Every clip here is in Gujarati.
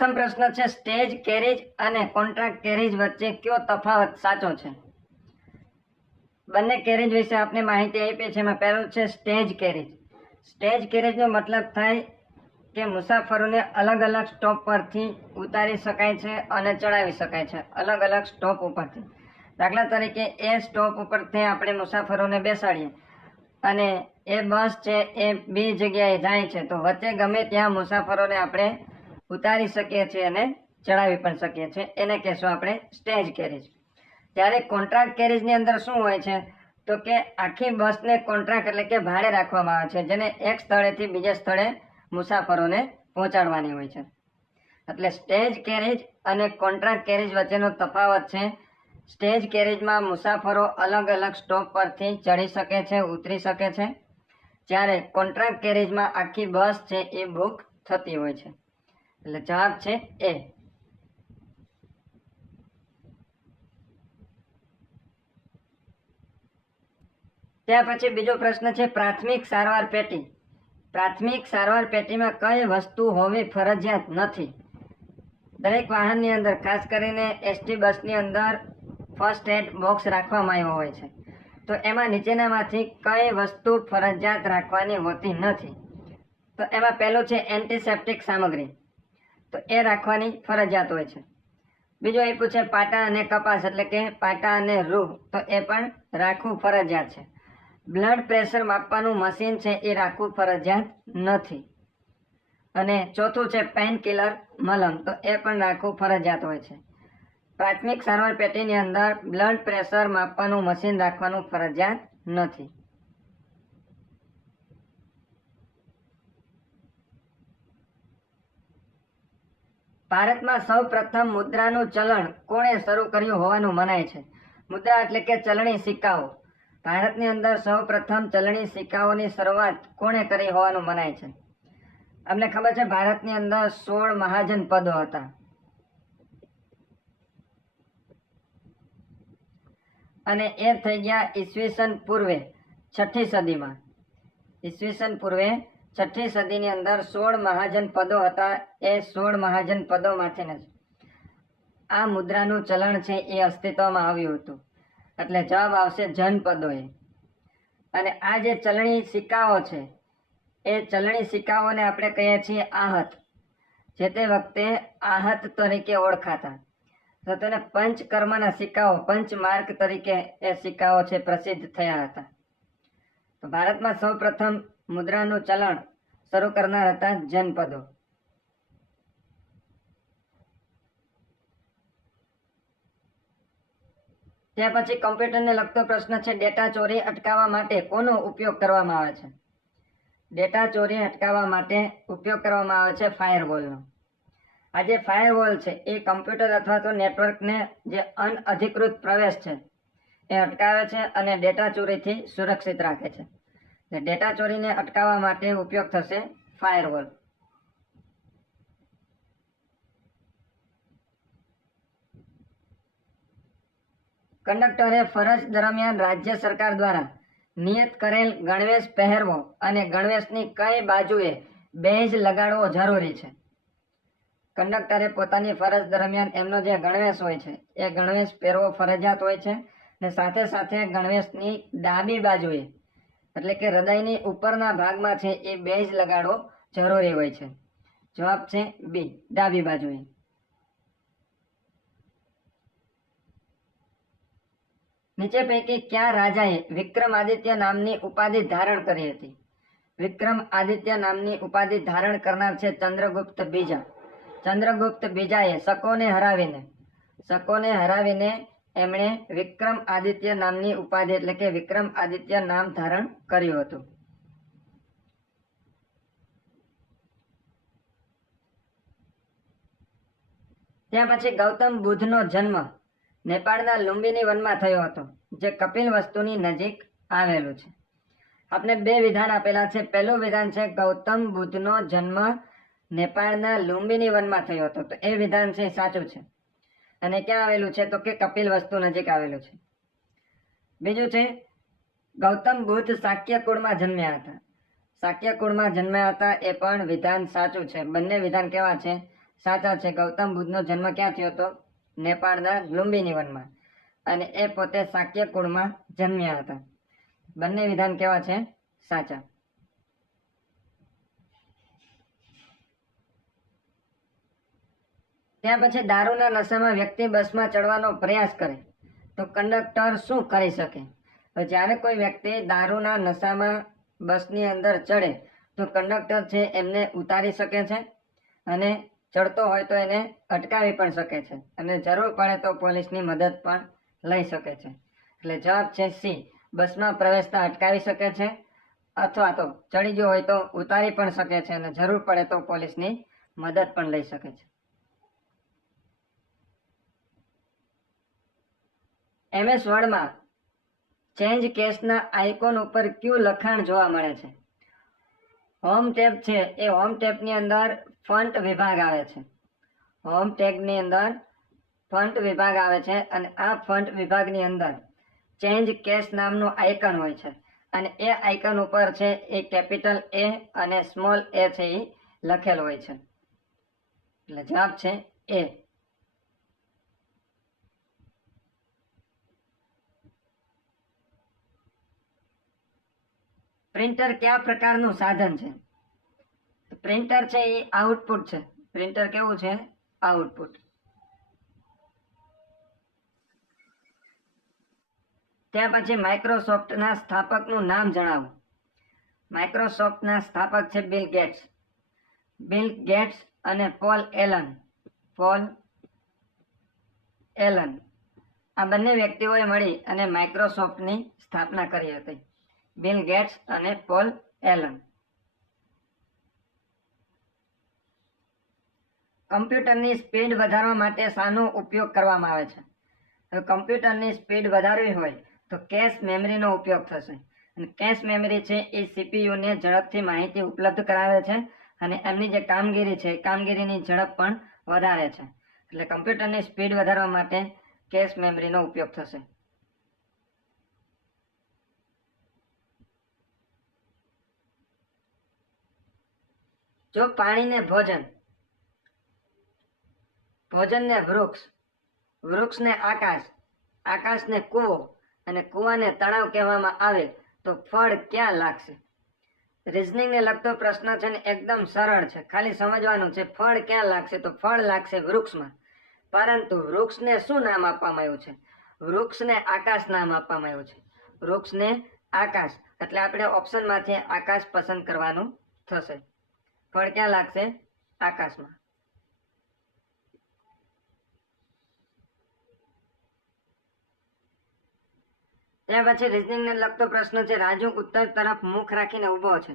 પ્રથમ પ્રશ્ન છે, સ્ટેજ કેરેજ અને કોન્ટ્રાક્ટ કેરેજ વચ્ચે કયો તફાવત સાચો છે? બંને કેરેજ વિશે આપણે માહિતી આપી છે. એમાં પહેલું છે સ્ટેજ કેરેજ. સ્ટેજ કેરેજનો મતલબ થાય કે મુસાફરોને અલગ અલગ સ્ટોપ પરથી ઉતારી શકાય છે અને ચડાવી શકાય છે, અલગ અલગ સ્ટોપ ઉપરથી. દાખલા તરીકે એ સ્ટોપ ઉપરથી આપણે મુસાફરોને બેસાડીએ અને એ બસ છે એ બી જગ્યાએ જાય છે, તો વચ્ચે ગમે ત્યાં મુસાફરોને આપણે ઉતારી શકીએ છીએ અને ચડાવી પણ શકીએ છીએ. એને કહેશું આપણે સ્ટેજ કેરેજ. ત્યારે કોન્ટ્રાક્ટ કેરેજની અંદર શું હોય છે તો કે આખી બસને કોન્ટ્રાક્ટ એટલે કે ભાડે રાખવામાં આવે છે, જેને એક સ્થળેથી બીજા સ્થળે મુસાફરોને પહોંચાડવાની હોય છે. એટલે સ્ટેજ કેરેજ અને કોન્ટ્રાક્ટ કેરેજ વચ્ચેનો તફાવત છે, સ્ટેજ કેરેજમાં મુસાફરો અલગ અલગ સ્ટોપ પરથી ચડી શકે છે, ઉતરી શકે છે, જ્યારે કોન્ટ્રાક્ટ કેરેજમાં આખી બસ છે એ બુક થતી હોય છે. એટલે જવાબ છે એ. ત્યાર પછી બીજો પ્રશ્ન છે, પ્રાથમિક સારવાર પેટી. પ્રાથમિક સારવાર પેટીમાં કઈ વસ્તુ હોવી ફરજિયાત નથી? દરેક વાહનની અંદર, ખાસ કરીને એસટી બસની અંદર ફર્સ્ટ એડ બોક્સ રાખવામાં આવ્યો હોય છે, તો એમાં નીચેનામાંથી કઈ વસ્તુ ફરજિયાત રાખવાની હોતી નથી? તો એમાં પહેલું છે એન્ટિસેપ્ટિક સામગ્રી, તો એ રાખવાની ફરજિયાત હોય છે. બીજો એ પૂછે પાટા અને કપાસ એટલે કે પાટા અને રૂ, તો એ પણ રાખવું ફરજિયાત છે. બ્લડ પ્રેશર માપવાનું મશીન છે એ રાખવું ફરજિયાત નથી. અને ચોથું છે પેઇન કિલર મલમ, તો એ પણ રાખવું ફરજિયાત હોય છે. પ્રાથમિક સારવાર પેટીની અંદર બ્લડ પ્રેશર માપવાનું મશીન રાખવાનું ફરજિયાત નથી. ભારતમાં સૌ પ્રથમ મુદ્રાનું ચલણ કોણે શરૂ કર્યું હોવાનું મનાય છે? મુદ્રા એટલે કે ચલણી સિક્કાઓ. ભારતની અંદર સૌ પ્રથમ ચલણી સિક્કાઓની શરૂઆત કોણે કરી હોવાનું મનાય છે? અમને ખબર છે ભારતની અંદર 16 મહાજન પદો હતા. અને એ થઈ ગયા ઈસવીસન પૂર્વે 6ઠી સદીમાં. ઈસવીસન પૂર્વે 6ઠી સદીની અંદર 16 મહાજન પદો હતા. એ 16 મહાજન પદોમાંથી આ મુદ્રાનું ચલણ છે એ અસ્તિત્વમાં આવ્યું હતું. એટલે જવાબ આવશે જનપદોએ. અને આ જે ચલણી સિક્કાઓ છે એ ચલણી સિક્કાઓને આપણે કહીએ છીએ આહત. જે તે વખતે આહત તરીકે ઓળખાતા. તો તેને પંચકર્મના સિક્કાઓ, પંચમાર્ક તરીકે એ સિક્કાઓ છે પ્રસિદ્ધ થયા હતા. તો ભારતમાં સૌ પ્રથમ મુદ્રાનું ચલણ શરૂ કરનાર હતા જનપદો. ત્યાર પછી કમ્પ્યુટરને લગતો પ્રશ્ન છે, ડેટા ચોરી અટકાવવા માટે કોનો ઉપયોગ કરવામાં આવે છે? ડેટા ચોરી અટકાવવા માટે ઉપયોગ કરવામાં આવે છે ફાયરવોલનો. આ જે ફાયરવોલ છે એ કમ્પ્યુટર અથવા તો નેટવર્કને જે અનઅધિકૃત પ્રવેશ છે એ અટકાવે છે અને ડેટા ચોરીથી સુરક્ષિત રાખે છે. ડેટા ચોરીને અટકાવવા માટે ઉપયોગ થશે ફાયરવોલ. કંડક્ટરે ફરજ દરમિયાન રાજ્ય સરકાર દ્વારા નિયત કરેલ ગણવેશ પહેરવો અને ગણવેશની કઈ બાજુએ બેઝ લગાડવો જરૂરી છે? કંડક્ટરે પોતાની ફરજ દરમિયાન એમનો જે ગણવેશ હોય છે એ ગણવેશ પહેરવો ફરજિયાત હોય છે. ને સાથે સાથે ગણવેશની ડાબી બાજુએ એટલે કે હૃદયની ઉપરના ભાગમાં છે એ બેઝ લગાડવો જરૂરી હોય છે. જવાબ છે બી, ડાબી બાજુએ. નીચે પૈકી કયા રાજાએ વિક્રમાદિત્ય નામની ઉપાધિ ધારણ કરી હતી? વિક્રમાદિત્ય નામની ઉપાધિ ધારણ કરનાર છે ચંદ્રગુપ્ત બીજા. ચંદ્રગુપ્ત બીજાએ શકોને હરાવીને એમણે વિક્રમાદિત્ય નામની ઉપાધિ એટલે કે વિક્રમાદિત્ય નામ ધારણ કર્યું હતું. ત્યાં પછી ગૌતમ બુદ્ધનો જન્મ નેપાળના લુંબિની વનમાં થયો હતો, જે કપિલવસ્તુની નજીક આવેલું છે. આપણે બે વિધાન આપેલા છે. પહેલું વિધાન છે ગૌતમ બુદ્ધનો જન્મ નેપાળના લુંબિની વનમાં થયો હતો, તો એ વિધાન છે સાચું છે. અને ક્યાં આવેલું છે તો કે કપિલવસ્તુ નજીક આવેલું છે. બીજું છે ગૌતમ બુદ્ધ શાક્ય કુળમાં જન્મ્યા હતા. શાક્ય કુળમાં જન્મ્યા હતા એ પણ વિધાન સાચું છે. બંને વિધાન કેવા છે? સાચા છે. ગૌતમ બુદ્ધનો જન્મ ક્યાં થયો હતો? નેપાળના લુંબિની વનમાં. અને એ પોતે શાક્ય કુળમાં જન્મ્યા હતા. બંને વિધાન કેવા છે? સાચા. ત્યાર પછી દારૂના નશામાં વ્યક્તિ બસમાં ચડવાનો પ્રયાસ કરે તો કંડક્ટર શું કરી શકે? તો જ્યારે કોઈ વ્યક્તિ દારૂના નશામાં બસની અંદર ચડે તો કંડક્ટર છે એમને ઉતારી શકે છે અને ચડતો હોય તો એને અટકાવી પણ શકે છે અને જરૂર પડે તો પોલીસની મદદ પણ લઈ શકે છે. એટલે જવાબ છે સી, બસમાં પ્રવેશતા અટકાવી શકે છે અથવા તો ચડી ગયો હોય તો ઉતારી પણ શકે છે અને જરૂર પડે તો પોલીસની મદદ પણ લઈ શકે છે. MS વર્ડમાં ચેન્જ કેસના આઇકોન ઉપર કયું લખાણ જોવા મળે છે? હોમ ટેબ છે એ હોમ ટેબની અંદર ફોન્ટ વિભાગ આવે છે. હોમ ટેબની અંદર ફોન્ટ વિભાગ આવે છે અને આ ફોન્ટ વિભાગની અંદર ચેન્જ કેસ નામનું આઇકન હોય છે અને એ આઇકન ઉપર છે એ કેપિટલ A અને સ્મોલ a છે એ લખેલ હોય છે. એટલે જવાબ છે A. પ્રિન્ટર કયા પ્રકારનું સાધન છે? પ્રિન્ટર છે એ આઉટપુટ છે. પ્રિન્ટર કેવું છે? આઉટપુટ. ત્યાર પછી માઇક્રોસોફ્ટના સ્થાપકનું નામ જણાવો. માઇક્રોસોફ્ટના સ્થાપક છે બિલ ગેટ્સ. બિલ ગેટ્સ અને પોલ એલન. પોલ એલન આ બંને વ્યક્તિઓએ મળી અને માઇક્રોસોફ્ટની સ્થાપના કરી હતી. બિલ ગેટ્સ અને પોલ એલન. કમ્પ્યુટરની સ્પીડ વધારવા માટે શાનો ઉપયોગ કરવામાં આવે છે? તો કમ્પ્યુટરની સ્પીડ વધારવી હોય તો કેશ મેમરીનો ઉપયોગ થશે. અને કેશ મેમરી છે એ સીપીયુને ઝડપથી માહિતી ઉપલબ્ધ કરાવે છે અને એમની જે કામગીરી છે કામગીરીની ઝડપ પણ વધારે છે. એટલે કમ્પ્યુટરની સ્પીડ વધારવા માટે કેશ મેમરીનો ઉપયોગ થશે. જો પાણીને ભોજન, ભોજનને વૃક્ષ, વૃક્ષને આકાશ, આકાશને કૂવો અને કૂવાને તળાવ કહેવામાં આવે તો ફળ ક્યાં લાગશે? રીઝનિંગને લગતો પ્રશ્ન છે ને એકદમ સરળ છે, ખાલી સમજવાનું છે. ફળ ક્યાં લાગશે? તો ફળ લાગશે વૃક્ષમાં. પરંતુ વૃક્ષને શું નામ આપવામાં આવ્યું છે? વૃક્ષને આકાશ નામ આપવામાં આવ્યું છે. વૃક્ષને આકાશ. એટલે આપણે ઓપ્શનમાંથી આકાશ પસંદ કરવાનું થશે. ફળ ક્યાં લાગશે? આકાશમાં. ત્યાર પછી રીઝનિંગને લગતો પ્રશ્ન છે. રાજુ ઉત્તર તરફ મુખ રાખીને ઊભો છે.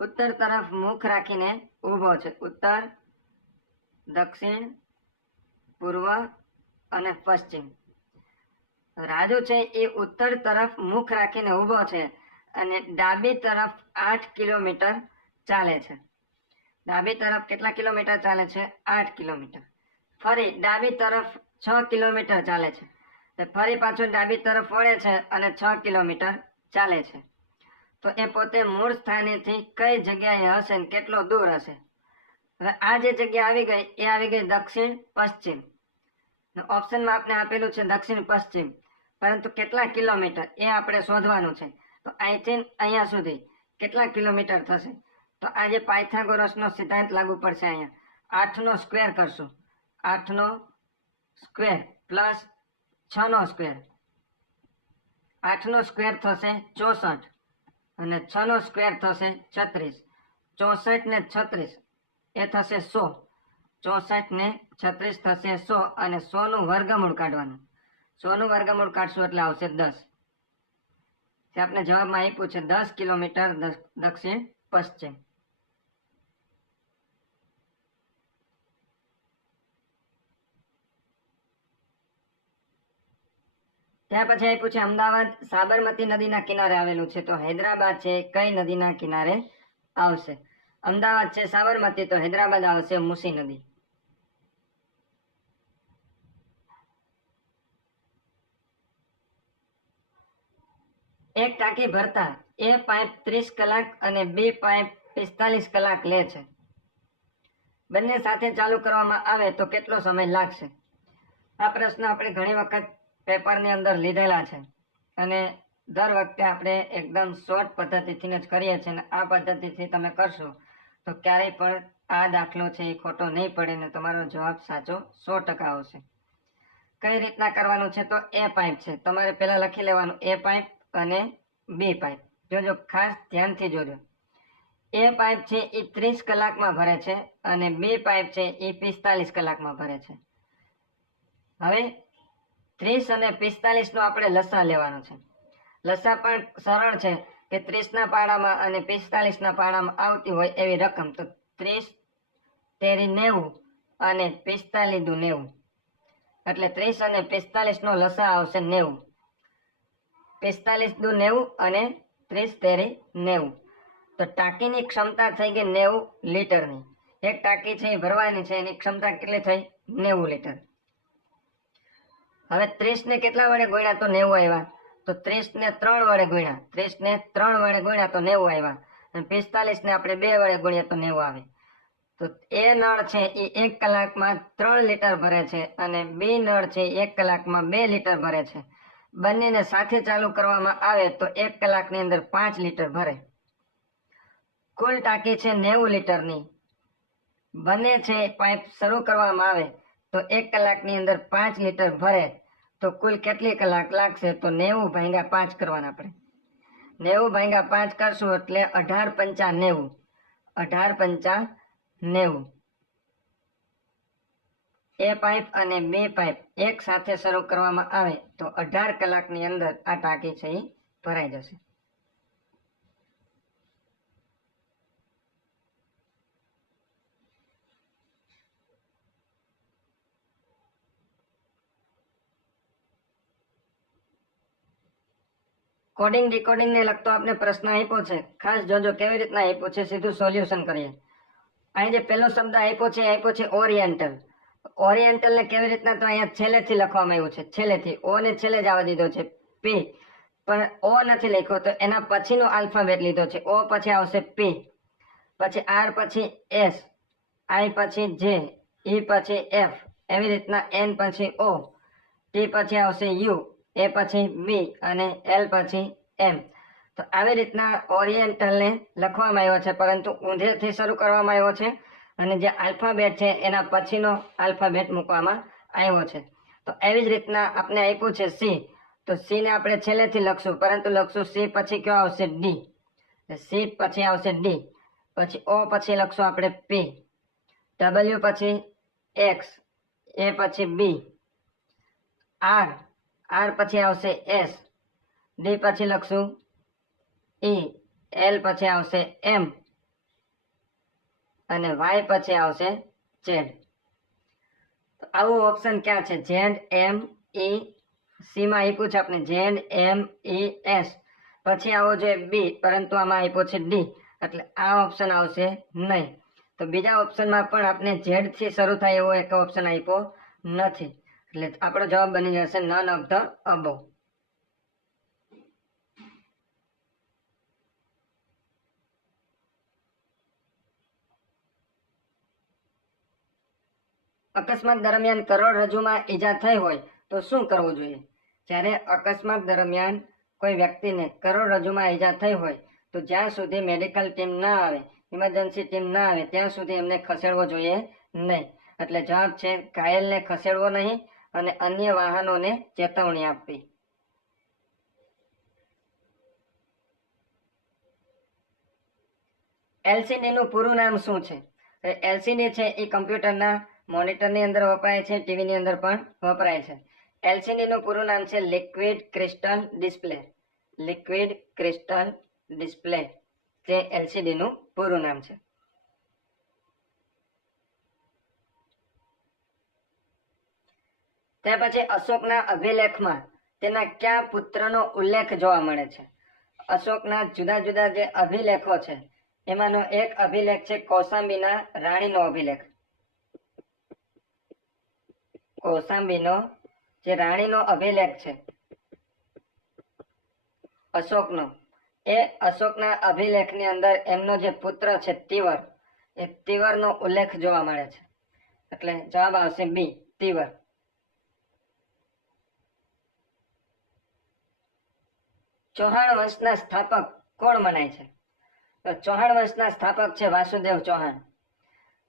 ઉત્તર તરફ મુખ રાખીને ઊભો છે. ઉત્તર, દક્ષિણ, પૂર્વ અને પશ્ચિમ. રાજુ છે એ ઉત્તર તરફ મુખ રાખીને ઊભો છે અને ડાબી તરફ 8 કિલોમીટર ચાલે છે. ડાબી તરફ કેટલા કિલોમીટર ચાલે છે? 8 કિલોમીટર. ફરી ડાબી તરફ 6 કિલોમીટર ચાલે છે. ફરી પાછું ડાબી તરફ વળે છે અને 6 કિલોમીટર ચાલે છે. તો એ પોતે મૂળ સ્થાનેથી કઈ જગ્યાએ હશે ને કેટલો દૂર હશે? હવે આ જે જગ્યા આવી ગઈ એ આવી ગઈ દક્ષિણ પશ્ચિમ. ઓપ્શનમાં આપણે આપેલું છે દક્ષિણ પશ્ચિમ, પરંતુ કેટલા કિલોમીટર એ આપણે શોધવાનું છે. તો અહીંથી અહીંયા સુધી કેટલા કિલોમીટર થશે? તો આ જે પાયથાગોરસનો સિદ્ધાંત લાગુ પડશે. અહીંયા 8નો સ્ક્વેર કરશું. 8નો સ્ક્વેર પ્લસ 6નો સ્ક્વેર. 8નો સ્ક્વેર થશે 64 અને 6નો સ્ક્વેર થશે 36. 64 ને 36 એ થશે 100. 64 ને 36 થશે 100 અને 100નું વર્ગમૂળ કાઢવાનું. 100નું વર્ગમૂળ કાઢશું એટલે આવશે 10. જે આપણે જવાબમાં આપ્યું છે 10 કિલોમીટર દક્ષિણ પશ્ચિમ. ત્યાર પછી આપ્યું છે અમદાવાદ સાબરમતી નદીના કિનારે આવેલું છે. તો હૈદરાબાદ છે કઈ નદીના કિનારે આવશે? અમદાવાદ છે સાબરમતી, તો હૈદરાબાદ આવશે મૂસી નદી. એક ટાંકી ભરતા એ પાઇપ 30 કલાક અને બી પાઇપ 45 કલાક લે છે. બંને સાથે ચાલુ કરવામાં આવે તો કેટલો સમય લાગશે? આ પ્રશ્ન આપણે ઘણી વખત પેપરની અંદર લીધેલા છે અને દર વખતે આપણે એકદમ શોર્ટ પદ્ધતિથી જ કરીએ છીએ અને આ પદ્ધતિથી તમે કરશો તો ક્યારેય પણ આ દાખલો છે એ ખોટો નહીં પડે ને તમારો જવાબ સાચો 100% આવશે. કઈ રીતના કરવાનું છે તો એ પાઇપ છે, તમારે પહેલા લખી લેવાનું એ પાઇપ અને બી પાઇપ. જોજો, ખાસ ધ્યાનથી જોજો. એ પાઇપ છે એ 30 કલાકમાં ભરે છે અને બી પાઇપ છે એ 45 કલાકમાં ભરે છે. હવે 30 અને 45 નો આપણે લસા લેવાનો છે. લસા પણ સરળ છે કે 30 ના પાડામાં અને 45 ના પાડામાં આવતી હોય એવી રકમ. તો 30 તેરી 90 અને 45 દુ 90, એટલે 30 અને 45 નો લસા આવશે 90. 45 દુ 90 અને 30 તેરી 90. તો ટાંકીની ક્ષમતા થઈ ગઈ 90 લીટરની. એક ટાંકી છે એ ભરવાની છે, એની ક્ષમતા કેટલી થઈ? 90 લીટર. હવે 30 ને કેટલા વડે ગુણ્યા તો 90 આવ્યા. તો 30 ને 3 વડે ગુણ્યા, 30 ને 3 વડે ગુણ્યા તો 90 આવ્યા અને 45 ને આપણે 2 વડે ગુણ્યા તો 90 આવે. તો એ નળ છે એ 1 કલાકમાં 3 લીટર ભરે છે અને બી નળ છે એ 1 કલાકમાં 2 લીટર ભરે છે. બંનેને સાથે ચાલુ કરવામાં આવે તો 1 કલાકની અંદર 5 લીટર ભરે. કુલ ટાંકી છે 90 લીટરની. બંને છે પાઇપ શરૂ કરવામાં આવે તો 1 કલાકની અંદર 5 લીટર ભરે તો કુલ કેટલી કલાક લાગશે? તો 90 ભાગ્યા 5 કરવાના આપણે. 90 ભાગ્યા 5 કરશું એટલે 18 પંચા 90. 18 પંચા 90. એ પાઇપ અને બે પાઇપ એક સાથે શરૂ કરવામાં આવે તો 18 કલાકની અંદર આ ટાંકી છે એ ભરાઈ જશે. કોડિંગ ડીકોડિંગ ને લગતો આપણે પ્રશ્ન આપ્યો છે, ખાસ જોજો કેવી રીતના આપ્યો છે, સીધું સોલ્યુશન કરીએ. અહીં જે પહેલો શબ્દ આપ્યો છે ઓરિએન્ટલ. ઓરિએન્ટલ ને કેવી રીતના, તો અહીંયા છેલ્લેથી લખવામાં આવ્યું છે, છેલ્લેથી. ઓ ને છેલ્લે જવા દીધો છે પી, પણ ઓ નથી લખ્યો તો એના પછીનો આલ્ફાબેટ લીધો છે. ઓ પછી આવશે પી, પછી આર પછી એસ, આઈ પછી જે, ઈ પછી એફ, એવી રીતના એન પછી ઓ, ટી પછી આવશે યુ, એ પછી બી અને એલ પછી એમ. તો આવી રીતના ઓરિએન્ટલને લખવામાં આવ્યો છે, પરંતુ ઊંધેથી શરૂ કરવામાં આવ્યો છે અને જે આલ્ફાબેટ છે એના પછીનો આલ્ફાબેટ મૂકવામાં આવ્યો છે. તો એવી જ રીતના આપણે આપ્યું છે સી, તો સી ને આપણે છેલ્લેથી લખશું, પરંતુ લખશું સી પછી કયો આવશે? ડી. સી પછી આવશે ડી, પછી ઓ પછી લખશું આપણે પી, ડબલ્યુ પછી એક્સ, એ પછી બી, આર, આર પછી આવશે એસ, ડી પછી લખશું ઈ, એલ પછી આવશે એમ અને વાય પછી આવશે ઝેડ. તો આવું ઓપ્શન ક્યાં છે? ઝેડ એમ ઈ, સી માં આપ્યું છે આપણે ઝેડ એમ ઈ એસ, પછી આવો જોઈએ બી, પરંતુ આમાં આપ્યો છે ડી, એટલે આ ઓપ્શન આવશે નહીં. તો બીજા ઓપ્શનમાં પણ આપણે ઝેડ થી શરૂ થાય એવો એક ઓપ્શન આપ્યો નથી, એટલે આપણો જવાબ બની જશે નન ઓફ ધ અબોવ. અકસ્માત દરમિયાન કરોડરજ્જુમાં ઈજા થઈ હોય તો શું કરવું જોઈએ? જ્યારે અકસ્માત દરમિયાન કોઈ વ્યક્તિને કરોડરજ્જુમાં ઈજા થઈ હોય તો જ્યાં સુધી મેડિકલ ટીમ ના આવે, ઇમરજન્સી ટીમ ના આવે ત્યાં સુધી એમને ખસેડવો જોઈએ નહીં. એટલે જવાબ છે ઘાયલને ખસેડવો નહીં અને અન્ય વાહનોને ચેતવણી આપવી. એલસીડી નું પૂરું નામ શું છે? એલસીડી છે એ કમ્પ્યુટરના મોનિટરની અંદર વપરાય છે, ટીવીની અંદર પણ વપરાય છે. એલસીડી નું પૂરું નામ છે liquid crystal display. Liquid crystal display તે એલસીડી નું પૂરું નામ છે. ત્યાર પછી અશોકના અભિલેખમાં તેના કયા પુત્રનો ઉલ્લેખ જોવા મળે છે? અશોકના જુદા જુદા જે અભિલેખો છે એમાંનો એક અભિલેખ છે કૌશાંબીના રાણીનો અભિલેખ. કૌશાંબીનો જે રાણીનો અભિલેખ છે અશોકનો, એ અશોકના અભિલેખની અંદર એમનો જે પુત્ર છે તિવર, એ તીવરનો ઉલ્લેખ જોવા મળે છે. એટલે જવાબ આવશે બી, તીવર. ચૌહાણ વંશના સ્થાપક કોણ મનાય છે? તો ચૌહાણ વંશના સ્થાપક છે વાસુદેવ ચૌહાણ.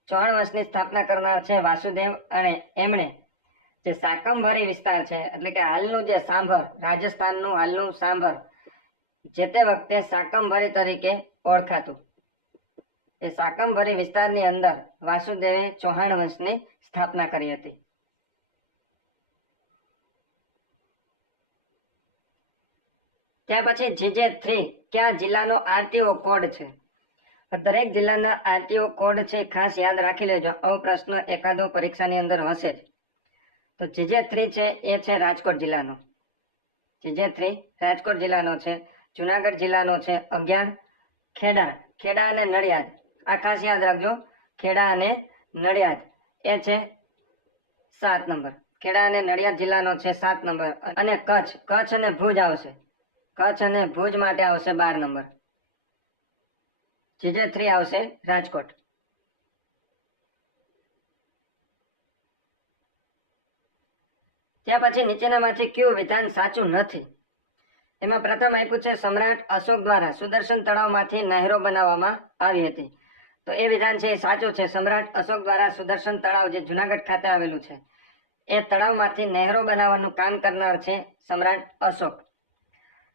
ચૌહાણ વંશની સ્થાપના કરનાર છે વાસુદેવ, અને એમણે જે શાકંભરી વિસ્તાર છે એટલે કે હાલનું જે સાંભર, રાજસ્થાનનું હાલનું સાંભર, જે તે વખતે શાકંભરી તરીકે ઓળખાતું, એ શાકંભરી વિસ્તારની અંદર વાસુદેવે ચૌહાણ વંશની સ્થાપના કરી હતી. ત્યાર પછી GJ3 કયા જિલ્લાનો આરટીઓ કોડ છે? દરેક જિલ્લાના આરટીઓ કોડ છે, ખાસ યાદ રાખી લેજો. આવો પ્રશ્ન એકાદો પરીક્ષાની અંદર હશે જ. તો GJ3 છે એ છે રાજકોટ જિલ્લાનો. GJ3 રાજકોટ જિલ્લાનો છે. જુનાગઢ જિલ્લાનો છે 11. ખેડા અને નડિયાદ, આ ખાસ યાદ રાખજો. ખેડા અને નડિયાદ એ છે 7 નંબર. ખેડા અને નડિયાદ જિલ્લાનો છે 7 નંબર. અને કચ્છ અને ભુજ આવશે. કચ્છ અને ભુજ માટે આવશે 12 નંબર. GJ3 આવશે રાજકોટ. ત્યાર પછી નીચેનામાંથી કયું વિધાન સાચું નથી? એમાં પ્રથમ આપ્યું છે સમ્રાટ અશોક દ્વારા સુદર્શન તળાવમાંથી નહેરો બનાવવામાં આવી હતી. તો એ વિધાન છે એ સાચું છે. સમ્રાટ અશોક દ્વારા સુદર્શન તળાવ જે જુનાગઢ ખાતે આવેલું છે, એ તળાવમાંથી નહેરો બનાવવાનું કામ કરનાર છે સમ્રાટ અશોક.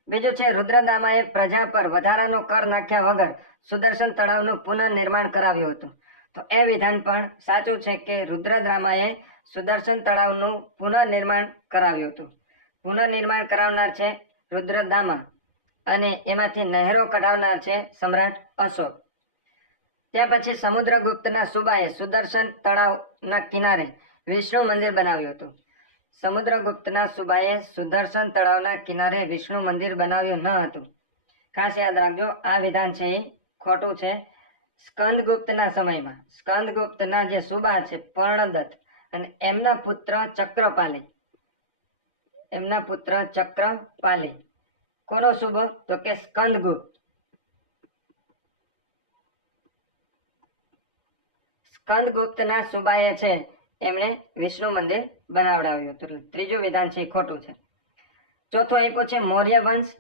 બીજું છે રુદ્રદામાએ પ્રજા પર વધારાનો કર નાખ્યા વગર સુદર્શન તળાવનું પુનઃનિર્માણ કરાવ્યું હતું. તો એ વિધાન પણ સાચું છે કે રુદ્રદામાએ સુદર્શન તળાવનું પુનઃનિર્માણ કરાવ્યું હતું. પુનઃનિર્માણ કરાવનાર છે રુદ્રદામા, અને એમાંથી નહેરો કઢાવનાર છે સમ્રાટ અશોક. ત્યાર પછી સમુદ્રગુપ્તના સુબાએ સુદર્શન તળાવના કિનારે વિષ્ણુ મંદિર બનાવ્યું હતું. સમુદ્રગુપ્તના સુબાએ સુદર્શન તળાવના કિનારે વિષ્ણુ મંદિર બનાવ્યું ન હતું. ખાસ યાદ રાખજો, આ વિધાન છે એ ખોટું છે. સ્કંદગુપ્તના સમયમાં સ્કંદગુપ્તના જે સુબા છે પર્ણદત્ત, અને એમના પુત્ર ચક્રપાલી, કોનો સુબો? તો કે સ્કંદગુપ્ત. સ્કંદગુપ્તના સુબાએ છે એમણે વિષ્ણુ મંદિર બનાવડાવ્યું હતું. ત્રીજું વિધાન છે એ ખોટું છે. ચોથું આપ્યું છે મૌર્ય વંશ,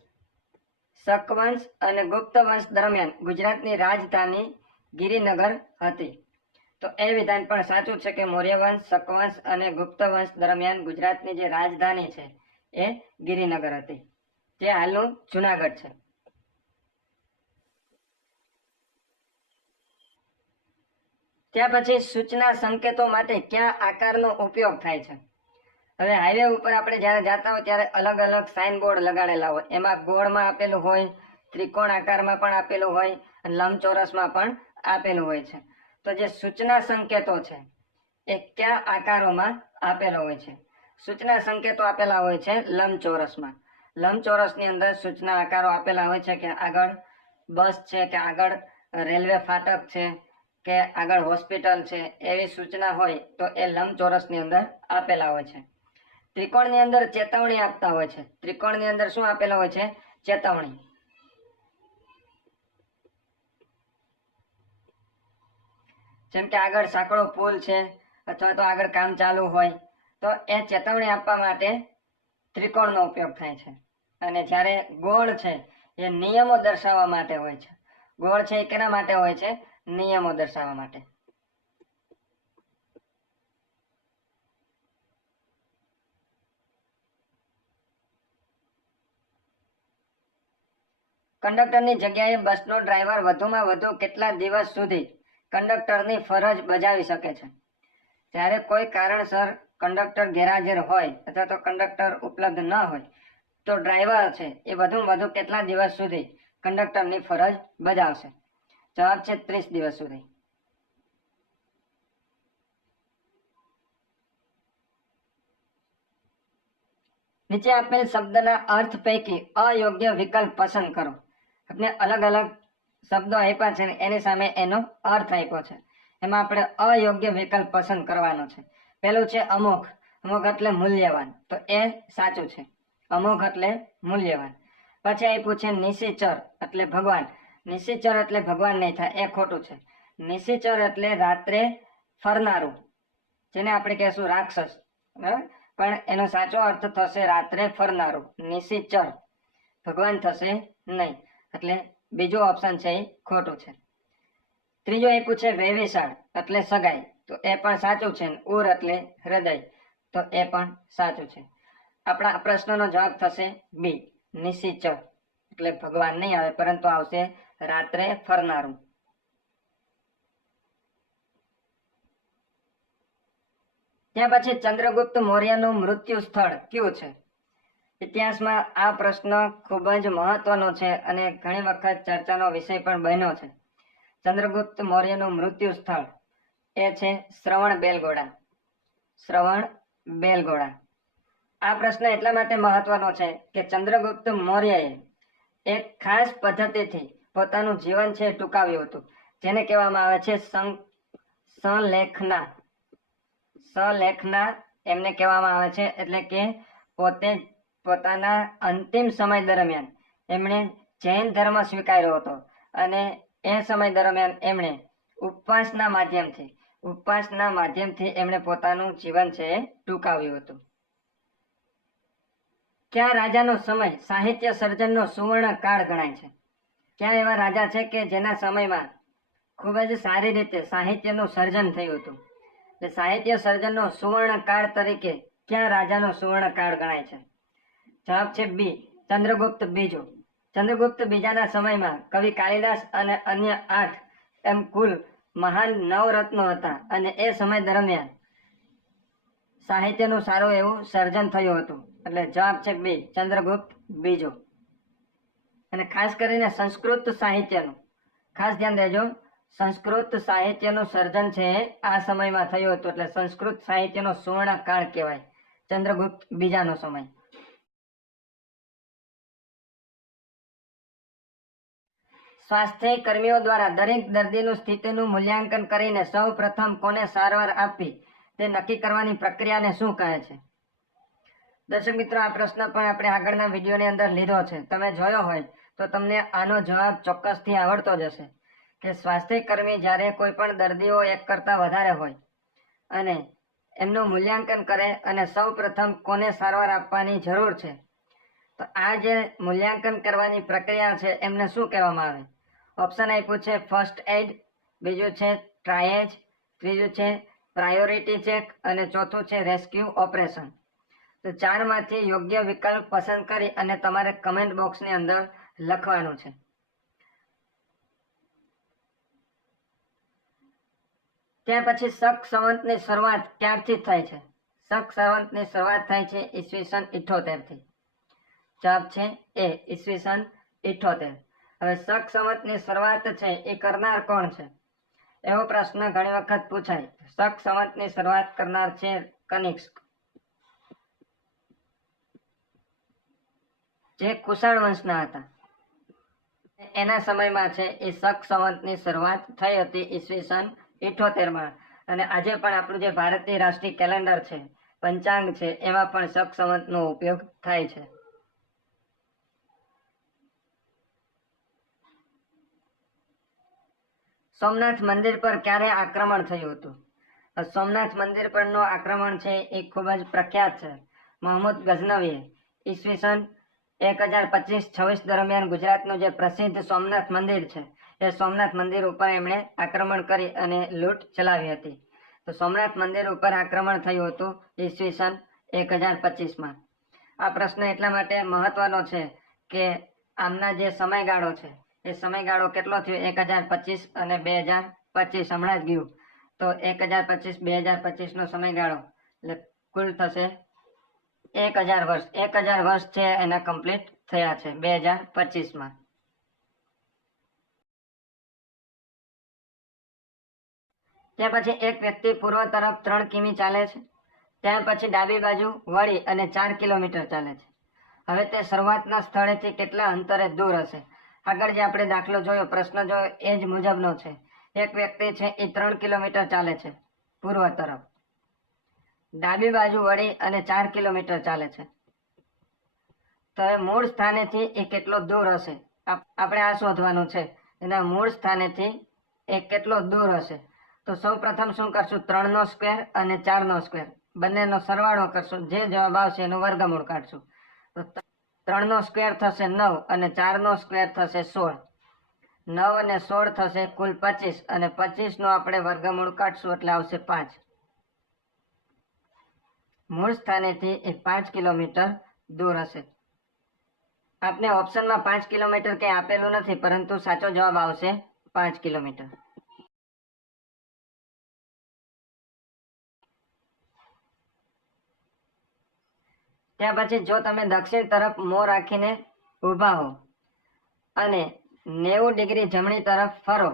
શક વંશ અને ગુપ્ત વંશ દરમિયાન ગુજરાતની રાજધાની ગિરિનગર હતી. તો એ વિધાન પણ સાચું છે કે મૌર્ય વંશ, શક વંશ અને ગુપ્ત વંશ દરમિયાન ગુજરાતની જે રાજધાની છે એ ગિરિનગર હતી, જે હાલનું જુનાગઢ છે. ત્યાર પછી સૂચના સંકેતો માટે કયા આકારનો ઉપયોગ થાય છે? હવે હાઈવે ઉપર આપણે જ્યારે જતા હોય ત્યારે અલગ અલગ સાઇન બોર્ડ લગાડેલા હોય. એમાં ગોળમાં આપેલું હોય, ત્રિકોણ આકારમાં પણ આપેલું હોય, અને લંબચોરસમાં પણ આપેલું હોય છે. તો જે સૂચના સંકેતો છે એ કયા આકારોમાં આપેલો હોય છે? સૂચના સંકેતો આપેલા હોય છે લંબચોરસમાં. લંબચોરસની અંદર સૂચના આકારો આપેલા હોય છે કે આગળ બસ છે, કે આગળ રેલવે ફાટક છે, કે આગળ હોસ્પિટલ છે. એવી સૂચના હોય તો એ લંબચોરસની અંદર આપેલા હોય છે. ત્રિકોણની અંદર ચેતવણી આપતા હોય છે. ત્રિકોણની અંદર શું આપેલા હોય છે? ચેતવણી. જેમ કે આગળ સાંકડો પુલ છે, અથવા તો આગળ કામ ચાલુ હોય, તો એ ચેતવણી આપવા માટે ત્રિકોણનો ઉપયોગ થાય છે. અને જ્યારે ગોળ છે એ નિયમો દર્શાવવા માટે હોય છે. ગોળ છે એ કેના માટે હોય છે? નિયમો દર્શાવવા માટે. કંડક્ટરની જગ્યાએ બસનો ડ્રાઈવર વધુમાં વધુ કેટલા દિવસ સુધી કંડક્ટરની ફરજ બજાવી શકે છે? જ્યારે કોઈ કારણસર કંડક્ટર ગેરહાજર હોય અથવા તો કંડક્ટર ઉપલબ્ધ ન હોય, તો ડ્રાઈવર છે એ વધુમાં વધુ કેટલા દિવસ સુધી કંડક્ટરની ફરજ બજાવશે? જવાબ છે 30 દિવસ સુધી. નીચે આપેલ શબ્દના અર્થ પૈકી અયોગ્ય વિકલ્પ પસંદ કરો. આપણે અલગ અલગ શબ્દો આપ્યા છે ને એની સામે એનો અર્થ આપ્યો છે. એમાં આપણે અયોગ્ય વિકલ્પ પસંદ કરવાનો છે. પહેલું છે અમોઘ. અમોઘ એટલે મૂલ્યવાન, તો એ સાચું છે. અમોઘ એટલે મૂલ્યવાન. પછી આપ્યું છે નિશિચર એટલે ભગવાન. નિશિચર એટલે ભગવાન નહીં થાય, એ ખોટું છે. નિશિચર એટલે રાત્રે ફરનારું, જેને આપણે કહેશું રાક્ષસ, બરાબર, પણ એનો સાચો અર્થ થશે રાત્રે ફરનારું. નિશિચર ભગવાન થશે નહીં, એટલે બીજો ઓપ્શન છે એ ખોટું છે. ત્રીજો આપ્યું છે વેવિશાળ એટલે સગાઈ, તો એ પણ સાચું છે. ઉર એટલે હૃદય, તો એ પણ સાચું છે. આપણા પ્રશ્નનો જવાબ થશે બી, નિશિચર એટલે ભગવાન નહીં આવે, પરંતુ આવશે રાત્રે ફરનારું. ત્યાર પછી ચંદ્રગુપ્ત મૌર્યનું મૃત્યુ સ્થળ કયું છે? ઇતિહાસમાં આ પ્રશ્ન ખૂબ જ મહત્વનો છે અને ઘણી વખત ચર્ચાનો વિષય પણ બન્યો છે. ચંદ્રગુપ્ત મૌર્યનું મૃત્યુ સ્થળ એ છે શ્રવણબેલગોળા. શ્રવણબેલગોળા. આ પ્રશ્ન એટલા માટે મહત્વનો છે કે ચંદ્રગુપ્ત મૌર્યએ એક ખાસ પદ્ધતિથી પોતાનું જીવન છે ટૂંકાવ્યું હતું, જેને કહેવામાં આવે છે સલેખના. સલેખના એમને કહેવામાં આવે છે, એટલે કે પોતાના અંતિમ સમય દરમિયાન એમણે જૈન ધર્મ સ્વીકાર્યો હતો અને એ સમય દરમિયાન એમણે ઉપવાસના માધ્યમથી એમણે પોતાનું જીવન છે ટૂંકાવ્યું હતું. કયા રાજાનો સમય સાહિત્ય સર્જનનો સુવર્ણ કાળ ગણાય છે? ક્યાં એવા રાજા છે કે જેના સમયમાં ખૂબ જ સારી રીતે સાહિત્યનું સર્જન થયું હતું? એટલે સાહિત્ય સર્જનનો સુવર્ણ કાળ તરીકે ક્યાં રાજાનો સુવર્ણ કાળ ગણાય છે? જવાબ છે બી, ચંદ્રગુપ્ત બીજો. ચંદ્રગુપ્ત બીજાના સમયમાં કવિ કાલિદાસ અને અન્ય 8 એમ કુલ મહાન નવરત્નો હતા અને એ સમય દરમિયાન સાહિત્યનું સારું એવું સર્જન થયું હતું. એટલે જવાબ છે બી, ચંદ્રગુપ્ત બીજો. અને ખાસ કરીને સંસ્કૃત સાહિત્યનું ખાસ ધ્યાન દેજો, સંસ્કૃત સાહિત્યનું સર્જન છે આ સમયમાં થયું હતું, એટલે સંસ્કૃત સાહિત્યનો સુવર્ણ કાળ કહેવાય ચંદ્રગુપ્ત બીજાનો સમય. સ્વાસ્થ્ય કર્મીઓ દ્વારા દરેક દર્દીનું સ્થિતિનું મૂલ્યાંકન કરીને સૌ પ્રથમ કોને સારવાર આપવી તે નક્કી કરવાની પ્રક્રિયાને શું કહે છે? દર્શક મિત્રો, આ પ્રશ્ન પણ આપણે આગળના વિડીયોની અંદર લીધો છે. તમે જોયો હોય તો તમને આનો જવાબ ચોક્કસથી આવડતો જ હશે કે સ્વાસ્થ્ય કર્મી જ્યારે કોઈ પણ દર્દીઓ એક કરતાં વધારે હોય અને એમનું મૂલ્યાંકન કરે અને સૌ પ્રથમ કોને સારવાર આપવાની જરૂર છે, તો આ જે મૂલ્યાંકન કરવાની પ્રક્રિયા છે એમને શું કહેવામાં આવે? ઓપ્શન આપ્યું છે ફર્સ્ટ એડ, બીજું છે ટ્રાયેજ, ત્રીજું છે પ્રાયોરિટી ચેક અને ચોથું છે રેસ્ક્યુ ઓપરેશન. તો 4 માંથી યોગ્ય વિકલ્પ પસંદ કરી અને તમારે કમેન્ટ બોક્સની અંદર લખવાનું છે. ત્યાર પછી શક સંવતની શરૂઆત ક્યારથી થાય છે? શક સંવતની શરૂઆત થાય છે ઈસવીસન 78 થી. જવાબ છે એ, ઈસવીસન 78. હવે શક સંવતની શરૂઆત છે એ કરનાર કોણ છે? એવો પ્રશ્ન ઘણી વખત પૂછાય. શક સંવતની શરૂઆત કરનાર છે કનિષ્ક, જે કુષાણ વંશના હતા. એના સમયમાં છે એ શક સંવતની શરૂઆત થઈ હતી ઈસવીસન 78માં. અને આજે પણ આપણું જે ભારતીય રાષ્ટ્રીય કેલેન્ડર છે, પંચાંગ છે, એમાં પણ શક સંવતનો ઉપયોગ થાય છે. સોમનાથ મંદિર પર ક્યારે આક્રમણ થયું હતું? સોમનાથ મંદિર પરનું આક્રમણ છે એ ખૂબ જ પ્રખ્યાત છે. મહમૂદ ગઝનવીએ ઈસવીસન 1025-26 દરમિયાન ગુજરાતનું જે પ્રસિદ્ધ સોમનાથ મંદિર છે એ સોમનાથ મંદિર ઉપર એમણે આક્રમણ કરી અને લૂંટ ચલાવી હતી. તો સોમનાથ મંદિર ઉપર આક્રમણ થયું હતું ઈસવીસન 1025માં. આ પ્રશ્ન એટલા માટે મહત્વનો છે કે આમના જે સમયગાળો છે એ સમયગાળો કેટલો થયો? 1025 અને 2025 હમણાં જ ગયું. તો 1025-2025 નો સમયગાળો એટલે કુલ થશે 1000 વર્ષ. 1000 વર્ષ છે એના કમ્પ્લીટ થયા છે 2025માં. ત્યાર પછી એક વ્યક્તિ પૂર્વ તરફ 3 કિમી ચાલે છે, ત્યાર પછી ડાબી બાજુ વળી અને 4 કિલોમીટર ચાલે છે. હવે તે શરૂઆતના સ્થળેથી કેટલા અંતરે દૂર હશે? આગળ જે આપણે દાખલો જોયો, પ્રશ્ન જોયો એ જ મુજબનો છે. એક વ્યક્તિ છે એ 3 કિલોમીટર ચાલે છે પૂર્વ તરફ, ડાબી બાજુ વળી અને 4 કિલોમીટર ચાલે છે. તો હવે મૂળ સ્થાનેથી એ કેટલો દૂર હશે આપણે આ શોધવાનું છે. એના મૂળ સ્થાનેથી એ કેટલો દૂર હશે? તો સૌ પ્રથમ શું કરશું? 3નો સ્ક્વેર અને 4નો સ્ક્વેર બંનેનો સરવાળો કરશું. જે જવાબ આવશે એનું વર્ગમૂળ કાઢશું. તો 3નો સ્ક્વેર થશે 9 અને 4નો સ્ક્વેર થશે 16. 9 અને 16 થશે કુલ 25 અને 25 નું આપણે વર્ગમૂળ કાઢશું એટલે આવશે 5. મૂળ સ્થાનેથી એ 5 કિલોમીટર દૂર હશે. આપને ઓપ્શનમાં 5 કિલોમીટર કંઈ આપેલું નથી, પરંતુ સાચો જવાબ આવશે 5 કિલોમીટર. ત્યાર પછી જો તમે દક્ષિણ તરફ મોં રાખીને ઊભા હો અને 90 ડિગ્રી જમણી તરફ ફરો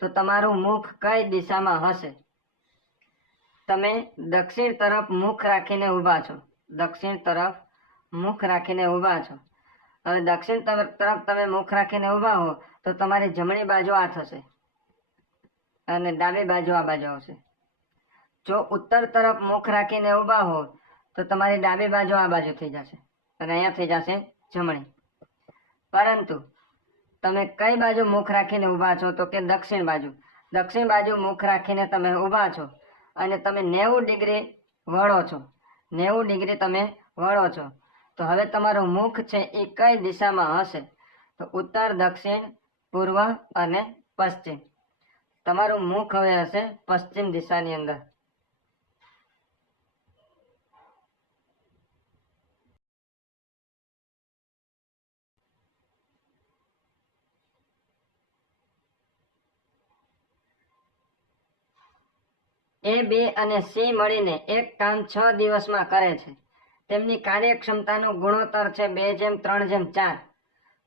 તો તમારું મુખ કઈ દિશામાં હશે? તમે દક્ષિણ તરફ મુખ રાખીને ઊભા છો. દક્ષિણ તરફ મુખ રાખીને ઊભા છો. હવે દક્ષિણ તરફ તમે મુખ રાખીને ઊભા હો તો તમારી જમણી બાજુ આ થશે અને ડાબી બાજુ આ બાજુ આવશે. જો ઉત્તર તરફ મુખ રાખીને ઊભા હો તો તમારી ડાબી બાજુ આ બાજુ થઈ જશે અને અહીંયા થઈ જશે જમણી. પરંતુ તમે કઈ બાજુ મુખ રાખીને ઊભા છો? તો કે દક્ષિણ બાજુ. દક્ષિણ બાજુ મુખ રાખીને તમે ઊભા છો અને તમે 90 ડિગ્રી વળો છો. 90 ડિગ્રી તમે વળો છો. તો હવે તમારું મુખ છે એ કઈ દિશામાં હશે? તો ઉત્તર, દક્ષિણ, પૂર્વ અને પશ્ચિમ. તમારું મુખ હવે હશે પશ્ચિમ દિશાની અંદર. A, B અને C મળીને એક કામ 6 દિવસમાં કરે છે. તેમની કાર્યક્ષમતાનું ગુણોત્તર છે 2:3:4.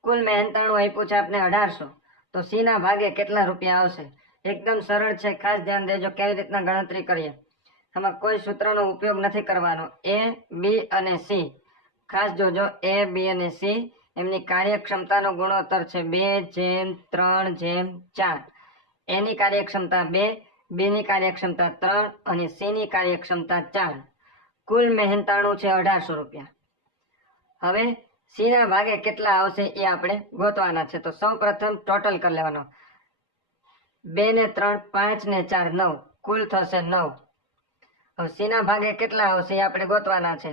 કુલ મહેનતાણું આપ્યું છે આપણે 1800. તો C ના ભાગે કેટલા રૂપિયા આવશે? એકદમ સરળ છે, ખાસ ધ્યાન દેજો કેવી રીતના ગણતરી કરીએ. આમાં કોઈ સૂત્રનો ઉપયોગ નથી કરવાનો. A, B અને C ખાસ જોજો. A, B અને C એમની કાર્યક્ષમતાનો ગુણોત્તર છે 2:3:4. A ની કાર્યક્ષમતા 2, B ની કાર્યક્ષમતા 3 અને C ની કાર્યક્ષમતા 4. કુલ મહેનતાણું છે 1800 રૂપિયા. હવે C ના ભાગે કેટલા આવશે એ આપણે ગોતવાના છે. તો સૌ પ્રથમ ટોટલ કરી લેવાનો. 2 ને 3 5 ને 4 9 કુલ થશે 9. હવે C ના ભાગે કેટલા આવશે એ આપણે ગોતવાના છે.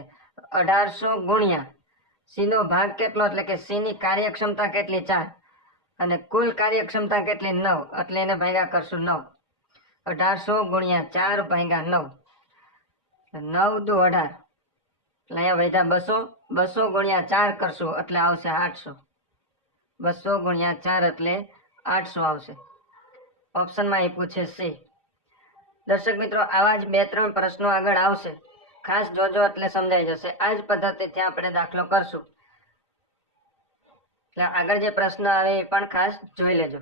1800 ગુણ્યા C નો ભાગ કેટલો એટલે કે C ની કાર્યક્ષમતા કેટલી 4 અને કુલ કાર્યક્ષમતા કેટલી 9 એટલે એને ભાગ્યા કરશું 9. 1800 ગુણ્યા 4 ભાગ્યા 9. 9 દુ 18 એટલે અહીંયા વધ્યા 200. 200 ગુણ્યા 4 કરશું એટલે આવશે 800. 200 ગુણ્યા 4 એટલે 800 આવશે. ઓપ્શનમાં આપ્યું છે C. દર્શક મિત્રો, આવા જ 2-3 પ્રશ્નો આગળ આવશે, ખાસ જોજો એટલે સમજાઈ જશે. આ જ પદ્ધતિથી આપણે દાખલો કરશું એટલે આગળ જે પ્રશ્ન આવે એ પણ ખાસ જોઈ લેજો.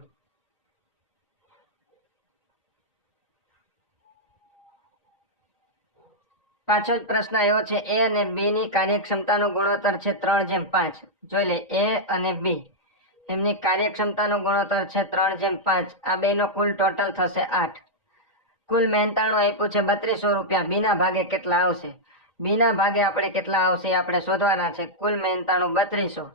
પાછો જ પ્રશ્ન આવ્યો છે. A અને B ની કાર્યક્ષમતાનું ગુણોત્તર છે 3:5. જોઈ લે, A અને B એમની કાર્યક્ષમતાનું ગુણોત્તર છે 3:5. આ બેનો કુલ ટોટલ થશે 8. કુલ મહેનતાણું આપ્યું છે 3200 રૂપિયા. B ના ભાગે કેટલા આવશે? B ના ભાગે આપણે કેટલા આવશે એ આપણે શોધવાના છે. કુલ મહેનતાણું 3200.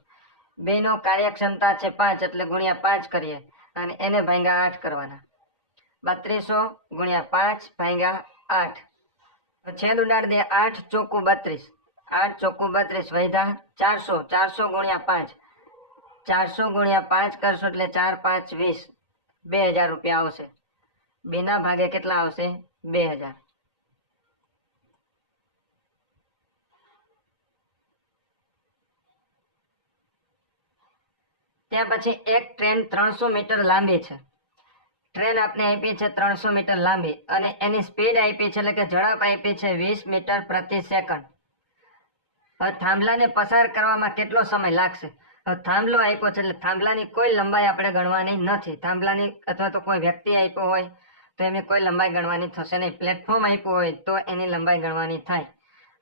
B નો કાર્યક્ષમતા છે 5 એટલે ગુણ્યા 5 કરીએ અને એને ભાગ્યા 8 કરવાના. 3200 ગુણ્યા 5 ભાગ્યા 8. છેદ ઉડાડી દે. 8 ચોખ્ખું 32. 8 ચોખ્ખું 32 વધ્યા 400. 400 ગુણ્યા 5. 400 ગુણ્યા 5 કરશો એટલે 4 5 20. 2000 રૂપિયા આવશે. B ના ભાગે કેટલા આવશે? 2000. ત્યાં પછી એક ટ્રેન 300 મીટર લાંબી છે. ટ્રેન આપને આપી છે 300 મીટર લાંબી અને એની સ્પીડ આપી છે એટલે કે ઝડપ આપી છે 20 મીટર પ્રતિ સેકન્ડ. હવે થાંભલાને પસાર કરવામાં કેટલો સમય લાગશે? હવે થાંભલો આપ્યો છે એટલે થાંભલાની કોઈ લંબાઈ આપણે ગણવાની નથી. થાંભલાની અથવા તો કોઈ વ્યક્તિ આપ્યો હોય તો એની કોઈ લંબાઈ ગણવાની થશે નહીં. પ્લેટફોર્મ આપ્યું હોય તો એની લંબાઈ ગણવાની થાય.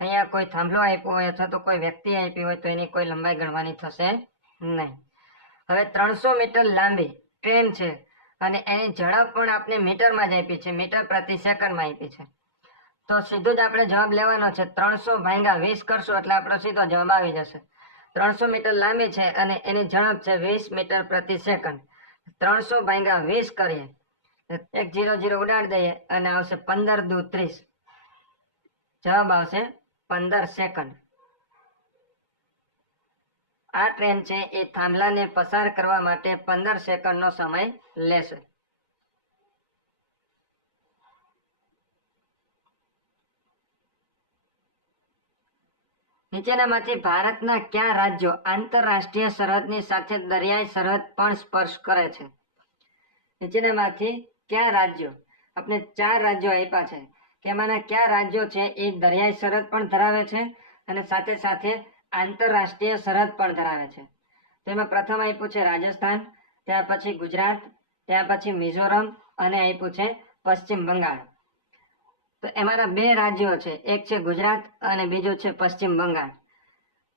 અહીંયા કોઈ થાંભલો આપ્યો હોય અથવા તો કોઈ વ્યક્તિ આપી હોય તો એની કોઈ લંબાઈ ગણવાની થશે નહીં. હવે 300 મીટર લાંબી ટ્રેન છે અને એની ઝડપ પણ આપણે મીટરમાં જ આપી છે, મીટર પ્રતિ સેકન્ડમાં આપી છે. તો સીધું જ આપણે જવાબ લેવાનો છે. 300 ભાગ્યા 20 કરશું એટલે આપણો સીધો જવાબ આવી જશે. 300 મીટર લાંબી છે અને એની ઝડપ છે 20 મીટર પ્રતિ સેકન્ડ. 300 ભાગ્યા 20 કરીએ એક 0 0 ઉડાડી દઈએ અને આવશે 15 દુ 30. જવાબ આવશે 15 સેકન્ડ. આ ટ્રેન છે એ થાંભલાને પસાર કરવા માટે 15 સેકન્ડનો સમય લેશે. નીચેનામાંથી ભારતના કયા રાજ્યો આંતરરાષ્ટ્રીય સરહદની સાથે દરિયાઈ સરહદ પણ સ્પર્શ કરે છે? નીચેનામાંથી કયા રાજ્યો, આપણે 4 રાજ્યો આપ્યા છે કે એમાંના કયા રાજ્યો છે એ દરિયાઈ સરહદ પણ ધરાવે છે અને સાથે સાથે આંતરરાષ્ટ્રીય સરહદ પણ ધરાવે છે? તેમાં પ્રથમ આપ્યું છે રાજસ્થાન, ત્યાર પછી ગુજરાત, ત્યાર પછી મિઝોરમ અને આપ્યું છે પશ્ચિમ બંગાળ. તો એમાંના 2 રાજ્યો છે, એક છે ગુજરાત અને બીજું છે પશ્ચિમ બંગાળ.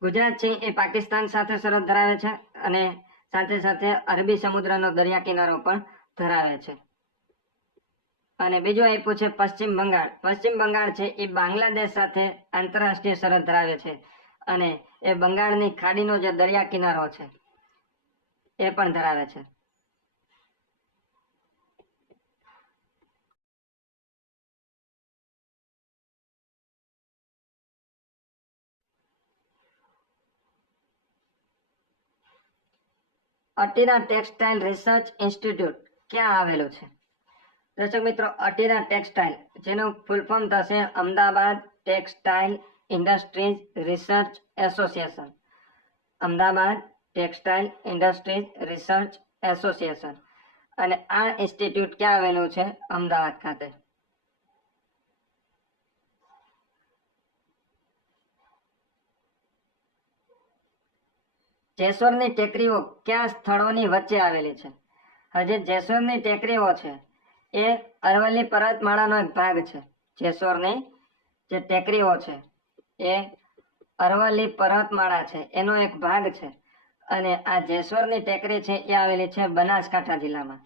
ગુજરાત છે એ પાકિસ્તાન સાથે સરહદ ધરાવે છે અને સાથે સાથે અરબી સમુદ્રનો દરિયા કિનારો પણ ધરાવે છે. અને બીજું આપ્યું છે પશ્ચિમ બંગાળ. પશ્ચિમ બંગાળ છે એ બાંગ્લાદેશ સાથે આંતરરાષ્ટ્રીય સરહદ ધરાવે છે અને એ બંગાળની ખાડીનો જે દરિયા કિનારો છે એ પણ ધરાવે છે. અટીરા ટેક્સટાઇલ રિસર્ચ ઇન્સ્ટિટ્યૂટ ક્યાં આવેલું છે? દર્શક મિત્રો, અટીરા ટેક્સટાઇલ, જેનું ફૂલ ફોર્મ થશે Ahmedabad textile industries research association. Ahmedabad textile industries research association. અને આ ઇન્સ્ટિટ્યૂટ ક્યાં આવેલું છે? અમદાવાદ ખાતે. જેસોરની ટેકરીઓ કયા સ્થળોની વચ્ચે આવેલી છે? હજી જેસોરની ટેકરીઓ છે એ અરવલ્લી પર્વતમાળાનો એક ભાગ છે. જેસોરની જે ટેકરીઓ છે એ અરવલ્લી પર્વતમાળા છે એનો એક ભાગ છે અને આ જેસોરની ટેકરી છે એ આવેલી છે બનાસકાંઠા જિલ્લામાં.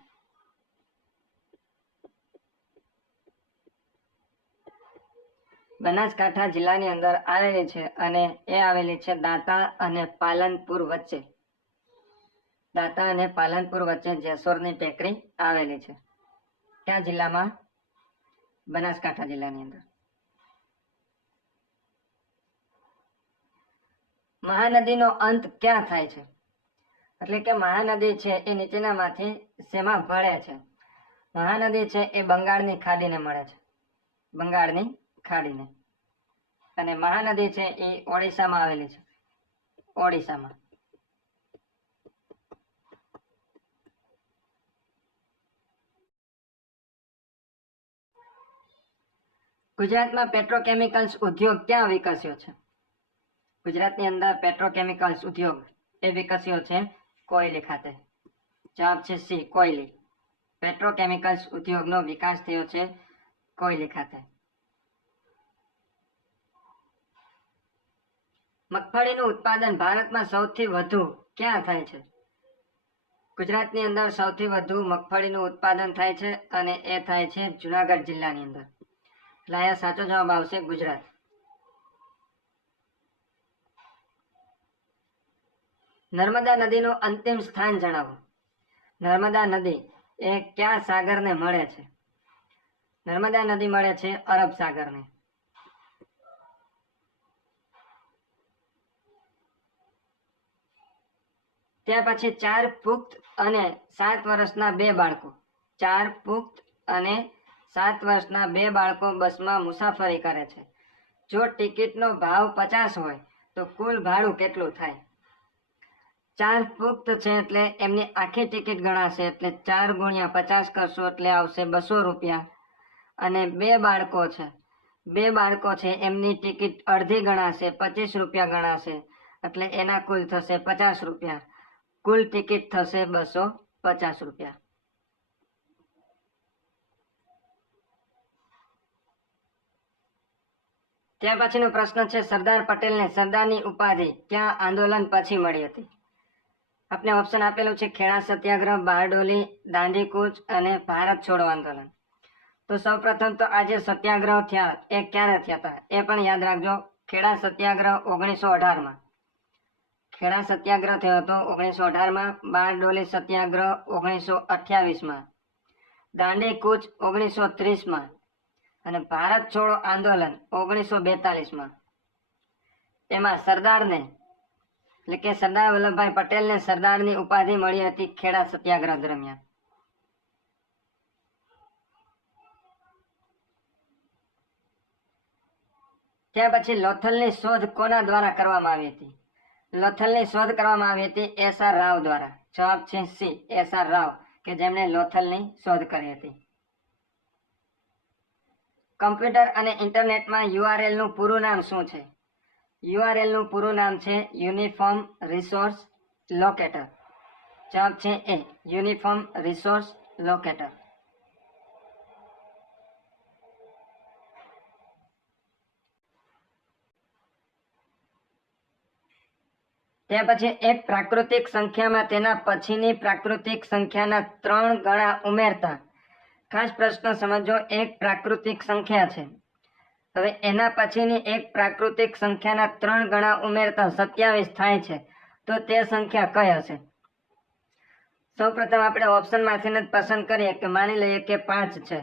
બનાસકાંઠા જિલ્લાની અંદર આવેલી છે અને એ આવેલી છે દાંતા અને પાલનપુર વચ્ચે. દાંતા અને પાલનપુર વચ્ચે જેસોરની ટેકરી આવેલી છે. કયા જિલ્લામાં? બનાસકાંઠા જિલ્લાની અંદર. મહાનદીનો અંત ક્યાં થાય છે? એટલે કે મહાનદી છે એ નીચેનામાંથી શેમાં ભળે છે? મહાનદી છે એ બંગાળની ખાડીને મળે છે. બંગાળની ખાડીને. અને મહાનદી છે એ ઓડિશામાં આવેલી છે. ઓડિશામાં. ગુજરાતમાં પેટ્રોકેમિકલ્સ ઉદ્યોગ ક્યાં વિકસ્યો છે? ગુજરાતની અંદર પેટ્રોકેમિકલ્સ ઉદ્યોગ એ વિકસ્યો છે કોયલી ખાતે. જવાબ છે સી, કોયલી. પેટ્રોકેમિકલ્સ ઉદ્યોગનો વિકાસ થયો છે કોયલી ખાતે. મગફળીનું ઉત્પાદન ભારતમાં સૌથી વધુ ક્યાં થાય છે? ગુજરાતની અંદર સૌથી વધુ મગફળીનું ઉત્પાદન થાય છે અને એ થાય છે જુનાગઢ જિલ્લાની અંદર. એટલે અહીંયા સાચો જવાબ આવશે ગુજરાત. નર્મદા નદીનું અંતિમ સ્થાન જણાવો. નર્મદા નદી એ કયા સાગરને મળે છે? નર્મદા નદી મળે છે અરબ સાગરને. ત્યાર પછી 4 પુખ્ત અને 7 વર્ષના 2 બાળકો. 4 પુખ્ત અને 7 વર્ષના 2 બાળકો બસમાં મુસાફરી કરે છે. જો ટિકિટનો ભાવ 50 હોય તો કુલ ભાડું કેટલું થાય? 4 પુખ્ત છે એટલે એમની આખી ટિકિટ ગણાશે એટલે 4 ગુણ્યા 50 કરશો એટલે આવશે 200 રૂપિયા. અને 2 બાળકો છે, 2 બાળકો છે એમની ટિકિટ અડધી ગણાશે, 25 રૂપિયા ગણાશે એટલે એના કુલ થશે 50 રૂપિયા. કુલ ટિકિટ થશે 250 રૂપિયા. ત્યાર પછીનો પ્રશ્ન છે સરદાર પટેલને સરદારની ઉપાધિ ક્યાં આંદોલન પછી મળી હતી? આપણે ઓપ્શન આપેલું છે ખેડા સત્યાગ્રહ, બારડોલી, દાંડી કૂચ અને ભારત છોડો આંદોલન. તો સૌપ્રથમ તો આ જે સત્યાગ્રહ થયા એ ક્યારે થયા હતા એ પણ યાદ રાખજો. ખેડા સત્યાગ્રહ 1918માં. ખેડા સત્યાગ્રહ થયો હતો 1918માં. બારડોલી સત્યાગ્રહ 1928માં. દાંડી કૂચ 1930માં અને ભારત છોડો આંદોલન 1942માં. એમાં સરદારને એટલે કે સરદાર વલ્લભભાઈ પટેલને સરદારની ઉપાધિ મળી હતી ખેડા સત્યાગ્રહ દરમિયાન. ત્યાર પછી લોથલની શોધ કોના દ્વારા કરવામાં આવી હતી? લોથલની શોધ કરવામાં આવી હતી એસ.આર. રાવ દ્વારા. જવાબ છે સી, એસ.આર. રાવ, કે જેમણે લોથલની શોધ કરી હતી. કમ્પ્યુટર અને ઇન્ટરનેટમાં URL નું પૂરું નામ શું છે? URL નું પૂરું નામ છે યુનિફોર્મ રિસોર્સ લોકેટર. જવાબ છે એ, યુનિફોર્મ રિસોર્સ લોકેટર. ત્યાર પછી એક પ્રાકૃતિક સંખ્યામાં તેના પછીની પ્રાકૃતિક સંખ્યાના 3 ગણા ઉમેરતા. ખાસ પ્રશ્ન સમજો, એક પ્રાકૃતિક સંખ્યા છે, હવે એના પછીની એક પ્રાકૃતિક સંખ્યાના 3 ગણા ઉમેરતા 27 થાય છે, તો તે સંખ્યા કઈ હશે? સૌપ્રથમ આપણે ઓપ્શનમાંથી જ પસંદ કરીએ કે માની લઈએ કે 5 છે,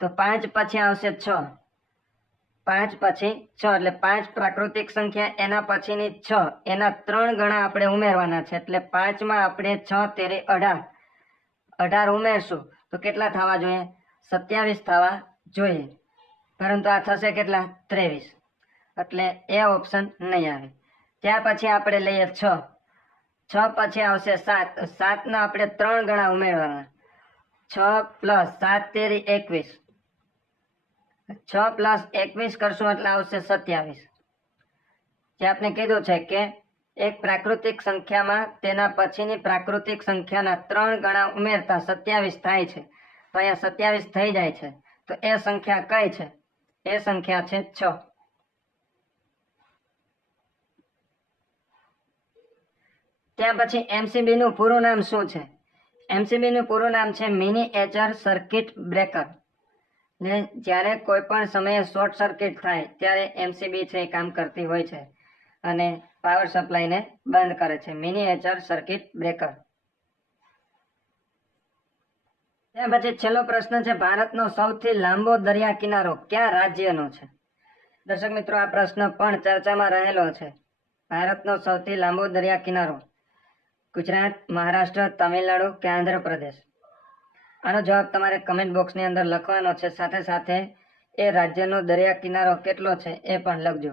તો 5 પછી આવશે 6. 5 પછી 6 એટલે 5 પ્રાકૃતિક સંખ્યા, એના પછીની 6, એના 3 ગણા આપણે ઉમેરવાના છે. એટલે 5માં આપણે 6 તેરી 18, 18 ઉમેરશું તો કેટલા થવા જોઈએ? 27 થવા જોઈએ. પરંતુ આ થશે કેટલા? 23. એટલે એ ઓપ્શન નહીં આવે. ત્યાર પછી આપણે લઈએ 6. 6 પછી આવશે 7. 7ના આપણે 3 ગણા ઉમેરવાના. 6 + 7 તેરી 21. 6 + 21 કરશું એટલે આવશે 27. જે આપણે કીધું છે કે એક પ્રાકૃતિક સંખ્યામાં તેના પછીની પ્રાકૃતિક સંખ્યાના 3 ગણા ઉમેરતા 27 થાય છે. તો અહીંયા 27 થઈ જાય છે. તો એ સંખ્યા કઈ છે? એ સંખ્યા છે 6. ત્યાર પછી MCB નું પૂરું નામ શું છે? MCB નું પૂરું નામ છે મિનિએચર સર્કિટ બ્રેકર. ને જ્યારે કોઈ પણ સમયે શોર્ટ સર્કિટ થાય ત્યારે MCB છે એ કામ કરતી હોય છે અને પાવર સપ્લાયને બંધ કરે છે. Miniature circuit breaker. ત્યાર પછી છેલ્લો પ્રશ્ન છે, ભારતનો સૌથી લાંબો દરિયા કિનારો કયા રાજ્યનો છે? દર્શક મિત્રો, આ પ્રશ્ન પણ ચર્ચામાં રહેલો છે. ભારતનો સૌથી લાંબો દરિયા કિનારો ગુજરાત, મહારાષ્ટ્ર, તમિલનાડુ કે આંધ્રપ્રદેશ? આનો જવાબ તમારે કમેન્ટ બોક્સની અંદર લખવાનો છે. સાથે સાથે એ રાજ્યનો દરિયા કિનારો કેટલો છે એ પણ લખજો.